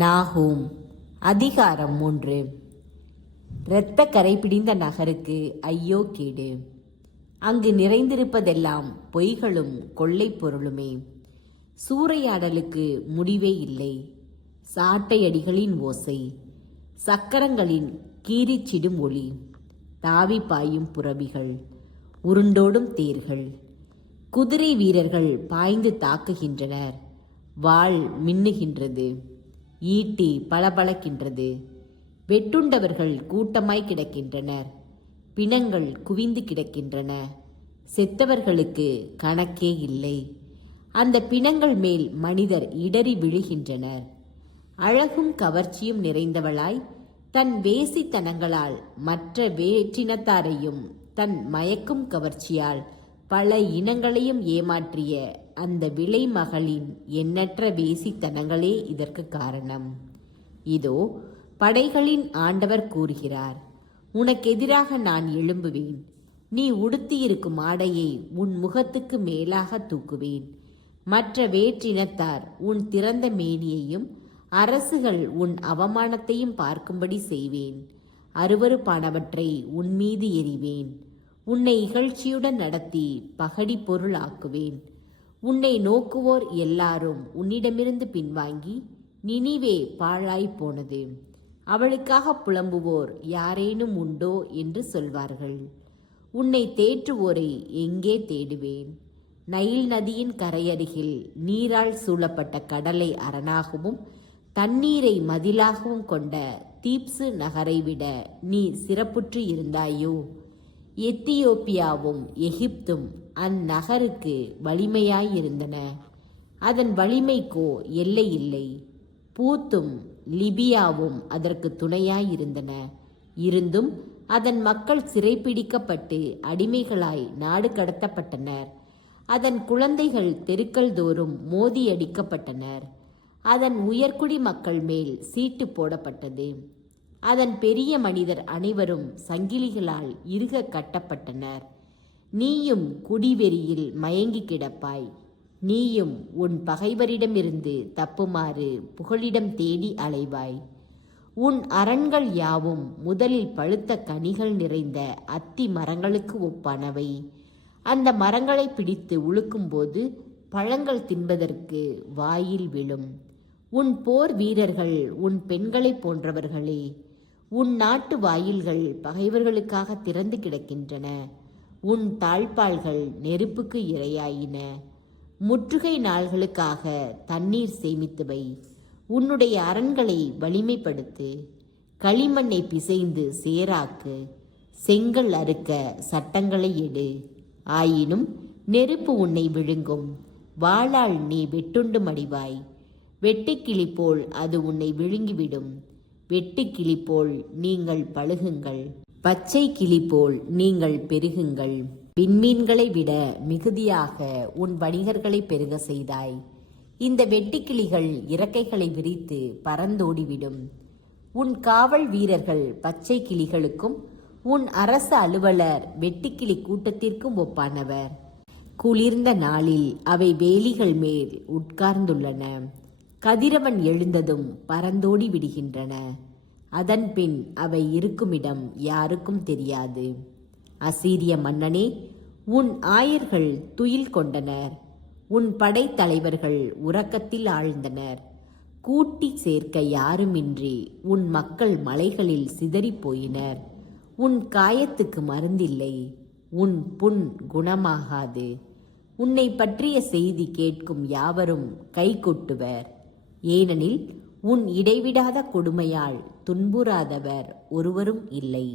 நாகூம் அதிகாரம் 3. இரத்த கரை பிடிந்த நகருக்கு ஐயோ கேடு. அங்கு நிறைந்திருப்பதெல்லாம் பொய்களும் கொள்ளை பொருளுமே. சூறையாடலுக்கு முடிவே இல்லை. சாட்டையடிகளின் ஓசை, சக்கரங்களின் கீறிச்சிடும் ஒளி, தாவி பாயும் புரவிகள், உருண்டோடும் தேர்கள், குதிரை வீரர்கள் பாய்ந்து தாக்குகின்றனர். வாள் மின்னுகின்றது, ஈட்டி பளபளக்கின்றது. வெட்டுண்டவர்கள் கூட்டமாய் கிடக்கின்றனர். பிணங்கள் குவிந்து கிடக்கின்றன. செத்தவர்களுக்கு கணக்கே இல்லை. அந்த பிணங்கள் மேல் மனிதர் இடறி விழுகின்றனர். அழகும் கவர்ச்சியும் நிறைந்தவளாய் தன் வேசித்தனங்களால் மற்ற வேற்றினத்தாரையும் தன் மயக்கும் கவர்ச்சியால் பல இனங்களையும் ஏமாற்றிய அந்த விலை மகளின் எண்ணற்ற வேசித்தனங்களே இதற்கு காரணம். இதோ படைகளின் ஆண்டவர் கூறுகிறார், உனக்கெதிராக நான் எழும்புவேன். நீ உடுத்தியிருக்கும் ஆடையை உன் முகத்துக்கு மேலாக தூக்குவேன். மற்ற வேற்றினத்தார் உன் திறந்த மேனியையும் அரசுகள் உன் அவமானத்தையும் பார்க்கும்படி செய்வேன். அருவருப்பானவற்றை உன்மீது எறிவேன். உன்னை இகழ்ச்சியுடன் நடத்தி பகடி பொருள் ஆக்குவேன். உன்னை நோக்குவோர் எல்லாரும் உன்னிடமிருந்து பின்வாங்கி, நினிவே பாழாய் போனது, அவளுக்காக புலம்புவோர் யாரேனும் உண்டோ என்று சொல்வார்கள். உன்னை தேற்றுவோரை எங்கே தேடுவேன்? நைல் நதியின் கரையருகில் நீரால் சூழப்பட்ட கடலை அரணாகவும் தண்ணீரை மதிலாகவும் கொண்ட தீப்சு நகரை விட நீ சிறப்புற்று இருந்தாயோ? எத்தியோப்பியாவும் எகிப்தும் அந்நகருக்கு வலிமையாயிருந்தன. அதன் வலிமைக்கோ எல்லை இல்லை. பூத்தும் லிபியாவும் அதற்கு துணையாயிருந்தன. இருந்தும் அதன் மக்கள் சிறைப்பிடிக்கப்பட்டு அடிமைகளாய் நாடு கடத்தப்பட்டனர். அதன் குழந்தைகள் தெருக்கள் தோறும் மோதியடிக்கப்பட்டனர். அதன் உயர்குடி மக்கள் மேல் சீட்டு போடப்பட்டது. அதன் பெரிய மனிதர் அனைவரும் சங்கிலிகளால் இறுக கட்டப்பட்டனர். நீயும் குடிவெறியில் மயங்கி கிடப்பாய். நீயும் உன் பகைவரிடமிருந்து தப்புமாறு புகலிடம் தேடி அலைவாய். உன் அரண்கள் யாவும் முதலில் பழுத்த கனிகள் நிறைந்த அத்தி மரங்களுக்கு ஒப்பானவை. அந்த மரங்களை பிடித்து உழுக்கும்போது பழங்கள் தின்பதற்கு வாயில் விழும். உன் போர் வீரர்கள் உன் பெண்களைப் போன்றவர்களே. உன் நாட்டு வாயில்கள் பகைவர்களுக்காக திறந்து கிடக்கின்றன. உன் தாழ்பால்கள் நெருப்புக்கு இரையாயின. முற்றுகை நாள்களுக்காக தண்ணீர் சேமித்து வை. உன்னுடைய அரண்களை வலிமைப்படுத்து. களிமண்ணை பிசைந்து சேராக்கு. செங்கல் அறுக்க சட்டங்களை எடு. ஆயினும் நெருப்பு உன்னை விழுங்கும். வாளால் நீ வெட்டுண்டு மடிவாய். வெட்டுக்கிளி போல் அது உன்னை விழுங்கிவிடும். வெட்டுக்கிளி போல் நீங்கள் பழுகுங்கள். பச்சை கிளி போல் நீங்கள் பெருகுங்கள். விண்மீன்களை விட மிகுதியாக உன் வணிகர்களை பெருக செய்தாய். இந்த வெட்டுக்கிளிகள் இறக்கைகளை விரித்து பறந்தோடிவிடும். உன் காவல் வீரர்கள் பச்சை கிளிகளுக்கும் உன் அரச அலுவலர் வெட்டுக்கிளி கூட்டத்திற்கும் ஒப்பானவர். குளிர்ந்த நாளில் அவை வேலிகள் மேல் உட்கார்ந்துள்ளன. கதிரவன் எழுந்ததும் பறந்தோடி விடுகின்றன. அதன் பின் அவை இருக்குமிடம் யாருக்கும் தெரியாது. அசீரிய மன்னனே, உன் ஆயர்கள் துயில் கொண்டனர். உன் படைத்தலைவர்கள் உறக்கத்தில் ஆழ்ந்தனர். கூட்டி சேர்க்க யாருமின்றி உன் மக்கள் மலைகளில் சிதறிப்போயினர். உன் காயத்துக்கு மருந்தில்லை. உன் புண் குணமாகாது. உன்னை பற்றிய செய்தி கேட்கும் யாவரும் கை கொட்டுவர். ஏனெனில் உன் இடைவிடாத கொடுமையால் துன்புறாதவர் ஒருவரும் இல்லை.